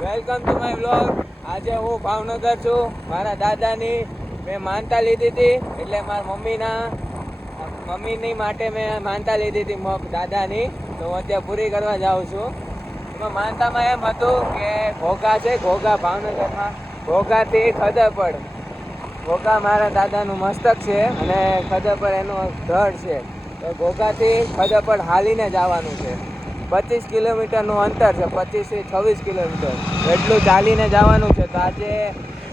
Welcome to my vlog. આજે હું ભાવનગર છું. મારા દાદાની મેં માનતા લીધી હતી, એટલે મારા મમ્મીની માટે મેં માનતા લીધી હતી દાદાની. તો હું અત્યારે પૂરી કરવા જાઉં છું. એમાં માનતામાં એમ હતું કે ઘોઘા છે, ઘોઘા ભાવનગરમાં ઘોઘાથી ખદરપડ. ઘોઘા મારા દાદાનું મસ્તક છે અને ખદરપડ એનું ધડ છે. તો ઘોઘાથી ખદરપડ હાલીને જવાનું છે. 25 કિલોમીટરનું અંતર છે, 25 થી 26 કિલોમીટર એટલું ચાલીને જવાનું છે. તો આજે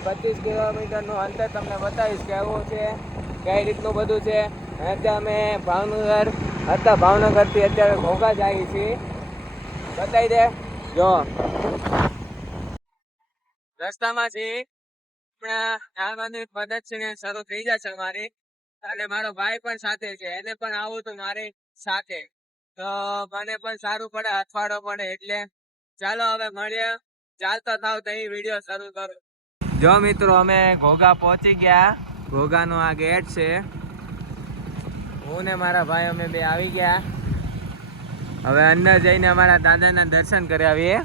25 કિલોમીટરનું અંતર તમને બતાવીશ કેવું છે, કઈ રીતનું બધું છે. અત્યારે અમે ભાવનગરથી અત્યારે ઘોઘા જઈએ છીએ. બતાવી દે જો રસ્તામાં છે આપણા પ્રદક્ષિણે શરૂ થઈ જશે અમારી. અને મારો ભાઈ પણ સાથે છે, એને પણ આવું તો મારી સાથે, તો મને પણ સારું પડે, અઠવાડો પડે. એટલે ચાલો હવે મળીએ. ચાલતા થાવ તો એ વિડીયો શરૂ કરો. જો મિત્રો, અમે ઘોઘા પહોંચી ગયા. ઘોઘાનો આ ગેટ છે. હું ને મારા ભાઈ અમે બે આવી ગયા. હવે અંદર જઈને અમારા દાદાના દર્શન કરી આવીએ.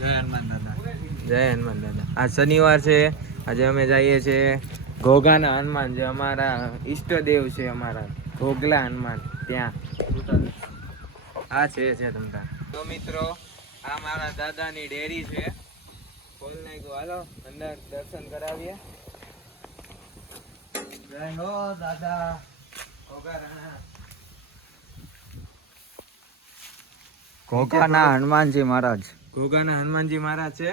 જય હનુમાન દાદા. આ શનિવાર છે. આજે અમે જઈએ છીએ ઘોઘાના હનુમાન, જે અમારા ઈષ્ટદેવ છે, અમારા ઘોઘલા હનુમાન, ત્યાં. આ છે તમતા. તો મિત્રો, આ મારા દાદાની ડેરી છે. ખોલ નાખ્યું, હાલો અંદર દર્શન કરાવીએ. જય હો દાદા ઘોઘાના હનુમાનજી મહારાજ. ઘોઘાના હનુમાનજી મહારાજ છે.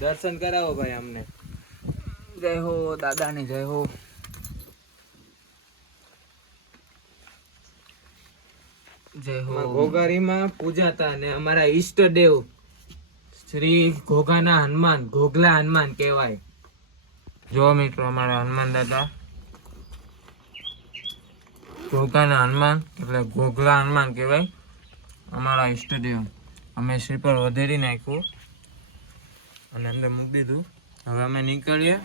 દર્શન કરાવો ભાઈ અમને. જય હો દાદાની જય હો. જય હો. ઘોઘારીમાં પૂજાતા અને અમારા ઈષ્ટદેવ શ્રી ઘોઘાના હનુમાન, ઘોઘલા હનુમાન કહેવાય. જો મિત્રો, અમારા હનુમાન દાદા ઘોઘાના હનુમાન એટલે ઘોઘલા હનુમાન કહેવાય, અમારા ઈષ્ટદેવ. અમે શ્રીફળ વધેરી નાખ્યું અને અંદર મૂકી દીધું. હવે અમે નીકળીએ.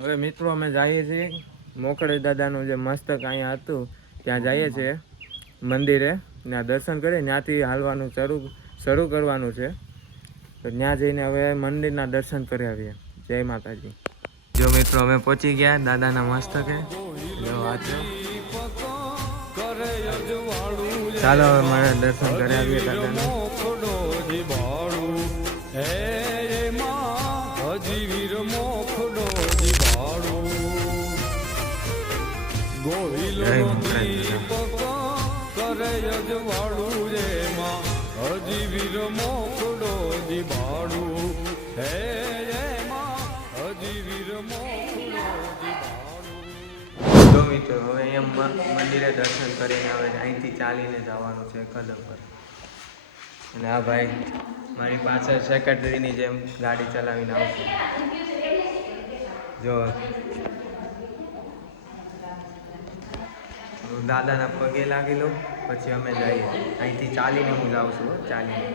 હવે મિત્રો, અમે જઈએ છીએ મોખડે દાદાનું જે મસ્તક અહીંયા હતું, ત્યાં જઈએ છીએ મંદિરે. ત્યાં દર્શન કરી ત્યાંથી હાલવાનું શરૂ કરવાનું છે. તો ત્યાં જઈને હવે મંદિરના દર્શન કરી આવીએ. જય માતાજી. જો મિત્રો, અમે પહોંચી ગયા દાદાના મસ્તકે. જો વાંચો, ચાલો હવે મારે દર્શન કરી આવીએ દાદાના. જો મિત્રો, હવે અહીંયા મંદિરે દર્શન કરીને હવે અહીંથી ચાલીને જવાનું છે ખદરપડ. અને આ ભાઈ મારી પાસે સેક્રેટરીની જેમ ગાડી ચલાવીને આવશે. જો દાદાના પગે લાગી લઉં, પછી અમે જઈએ. અહીંથી ચાલીને હું જાઉં છું, ચાલીને.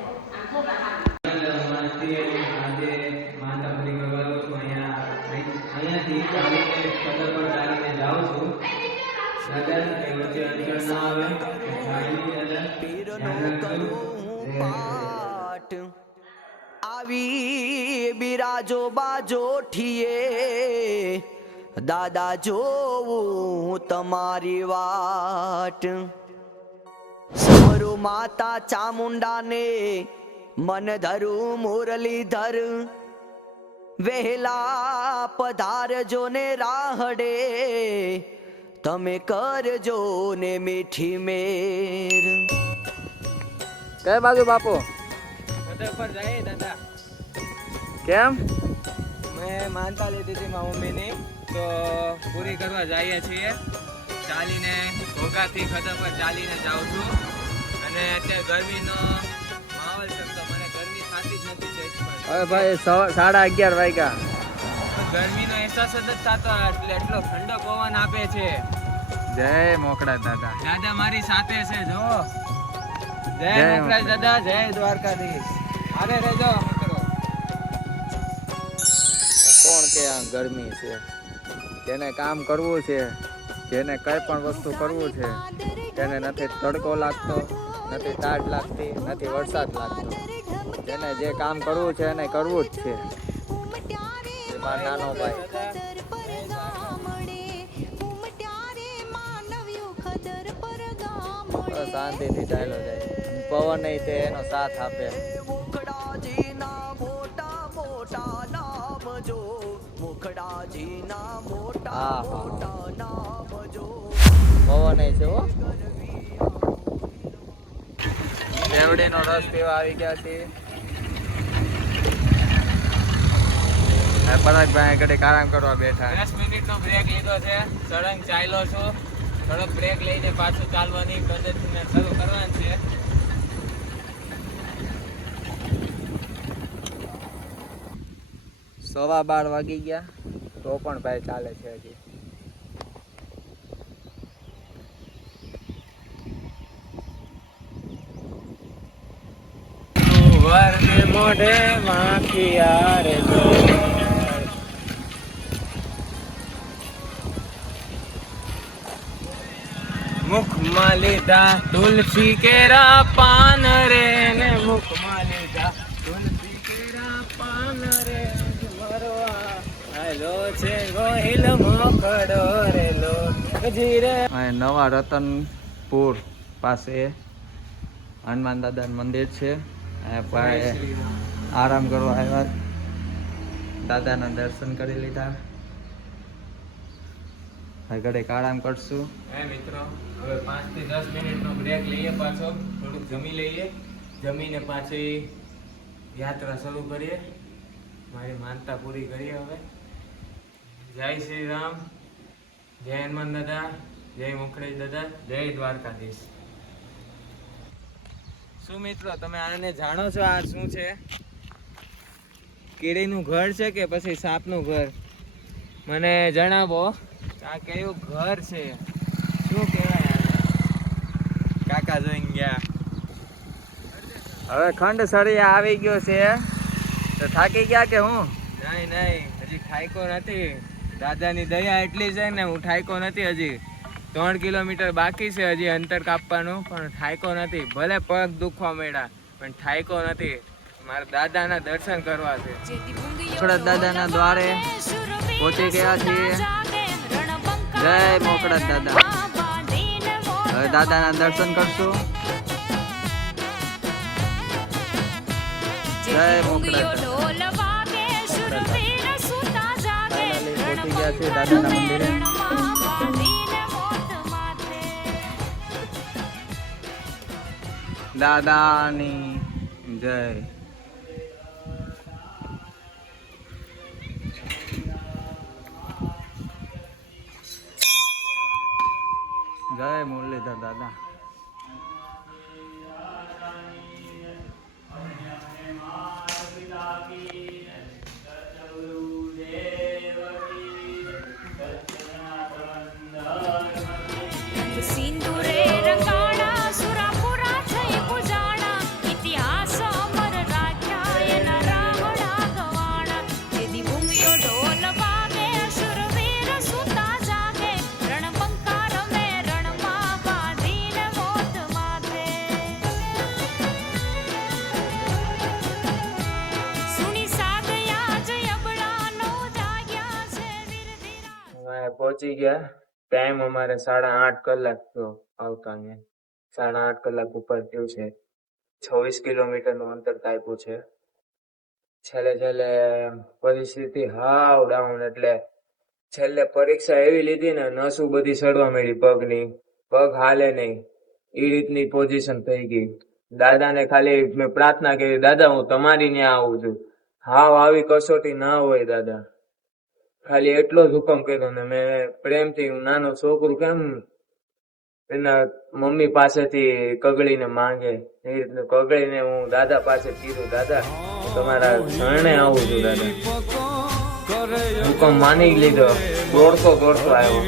અહીંયાથી ચાલીને જાઉં છું. આવી બિરાજો બાજોઠીએ, દાદા જોવું તમારી વાટ. સમરો માતા ચામુંડાને મન ધરું મુરલીધર, વહેલા પધારજો ને રાહડે, તમે કરજો ને મીઠી મેર. કઈ બાજુ બાપુ? ખદરપડ જાય દાદા. કેમ? મેં માનતા લીધી હતી મારા મમ્મીની, તો પૂરી કરવા જઈએ છીએ. ચાલીને ઘોઘાથી ખદરપડ ચાલીને જાઉં છું. અને અત્યારે ગરમીનો માહોલ છે, તો મને ગરમી થતી જ નથી. હવે ભાઈ 11:30 વાગ્યા. ગરમીનો અહેસાસ જ થતો, એટલે એટલો ઠંડો પવન આપે છે. જય મોખડા દાદા. દાદા મારી સાથે છે. જો જય મોખડા દાદા, જય દ્વારકાધીશ. અરે રેજો મિત્રો. કોણ કે આ ગરમી છે, જેને કામ કરવું છે જેને કઈ પણ વસ્તુ કરવું છે તેને નથી તડકો લાગતો, નથી ટાઢ લાગતી, નથી વરસાદ લાગતો. જેને જે કામ કરવું છે એને કરવું જ છે. એમાં નાનો ભાઈ શાંતિથી ચાલ્યો જાય. પવન તે એનો સાથ આપે. મુખડાજીના મોટા મોટા નામ જો, મુખડાજીના મોટા મોટા નામ જો. પવન છે હો. શેવડીનો રસ પીવા આવી ગયા છીએ. પરાગભાઈ ઘડીક આરામ કરવા બેઠા. 10 મિનિટનો બ્રેક લીધો છે. સળંગ ચાલ્યો છું. થોડોક બ્રેક લઈને પાછું ચાલવાની પદ્ધતિને શરૂ કરવાની છે. સવા 12 વાગી ગયા તો પણ ભાઈ ચાલે છે હજી. વરને મોઢે માખિયા રે જો. મુખમાં લીધા તુલસી કેરા પાન રે ને, મુખમાં લીધા તુલસી કેરા પાન રે. મરવા આલો છે ગોહિલ મોખડો રે લો જીરે. અહીં નવા રતનપુર પાસે હનુમાન દાદાનું મંદિર છે. ભાઈ આરામ કરવા આવ્યા, દાદાના દર્શન કરી લીધા. ઘડીક આરામ કરશું. હે મિત્રો, હવે 5 થી 10 મિનિટનો બ્રેક લઈએ, પાછો થોડુંક જમી લઈએ. જમીને પાછી યાત્રા શરૂ કરીએ. મારી માનતા પૂરી કરીએ. હવે જય શ્રી રામ, જય હનુમાન દાદા, જય મોખડેજ દાદા, જય દ્વારકાધીશ. શું મિત્રો, તમે આને જાણો છો? આ શું છે? કીડીનું ઘર છે કે પછી સાપનું ઘર? મને જણાવો. આ કયું ઘર છે? શું કહેવાય? કાકા જોઈને ગયા. હવે ખંડ સળિયા આવી ગયો છે તો થાકી ગયા કે હું? નહીં નહીં, હજી ઠાયકો નથી. દાદાની દયા એટલી છે ને, હું ઠાયકો નથી. હજી 3 કિલોમીટર બાકી છે હજી અંતર કાપવાનું, પણ ઠાયકો નથી. ભલે પગ દુખવા મળ્યા પણ ઠાયકો નથી. મારા દાદાના દર્શન કરવા છે. મોકળા દાદાના દ્વારે પહોંચી ગયા છીએ. જય મોકળા દાદા. હવે દાદાના દર્શન કરશું. જય મોકળા દાદા. ફાઇનલી પહોંચી ગયા છીએ દાદાના મંદિરે. દાદાની જય. જય મુરલીધર દાદા. સિંદુરે રંગાણા સુરાપુરા થઈ પૂજાણા, ઇતિહાસ અમર રાખ્યા એના રાવણા ગવાણા. જેદી ભૂમિયો ઢોલ વાગે, શુરવીર સુતા જાગે, રણબંકા રમે રણમાં બાંધીને મોત માથે. સુણી સાગયા જયબડાનો જાગ્યા છે વીર ધીરા. પહોંચી ગયા. ટાઈમ અમારે 8.5 કલાક થયો આવતા. અહીંયા 8.5 કલાક ઉપર થયું છે. 26 કિલોમીટરનું અંતર કાપ્યું છે. છેલ્લે પરિસ્થિતિ હાવ ડાઉન. એટલે છેલ્લે પરીક્ષા એવી લીધી ને, નસું બધી સડવા મળી પગની. પગ હાલે નહીં એ રીતની પોઝિશન થઈ ગઈ. દાદાને ખાલી મેં પ્રાર્થના કરી, દાદા હું તમારી ત્યાં આવું છું. હાવ આવી કસોટી ના હોય દાદા. ખાલી એટલો જ હુકમ કર્યો ને મેં પ્રેમથી. હું નાનો છોકરું કેમ એના મમ્મી પાસેથી કગળીને માંગે, એ રીતનું કગળીને હું દાદા પાસે કીધું, દાદા તમારા શરણે આવું છું દાદા. હુકમ માની લીધો. દોડતો આવ્યો.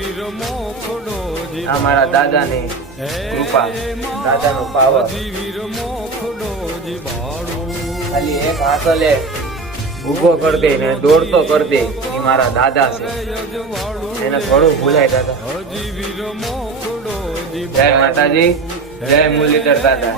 આ મારા દાદાની કૃપા, દાદાનો પાવર. ખાલી એક હાથ લે ઊભો કરી દે ને દોડતો કરી દે એ મારા દાદા છે. એને થોડું ભૂલાય દાદા. જય માતાજી, જય મુરલીધર દાદા.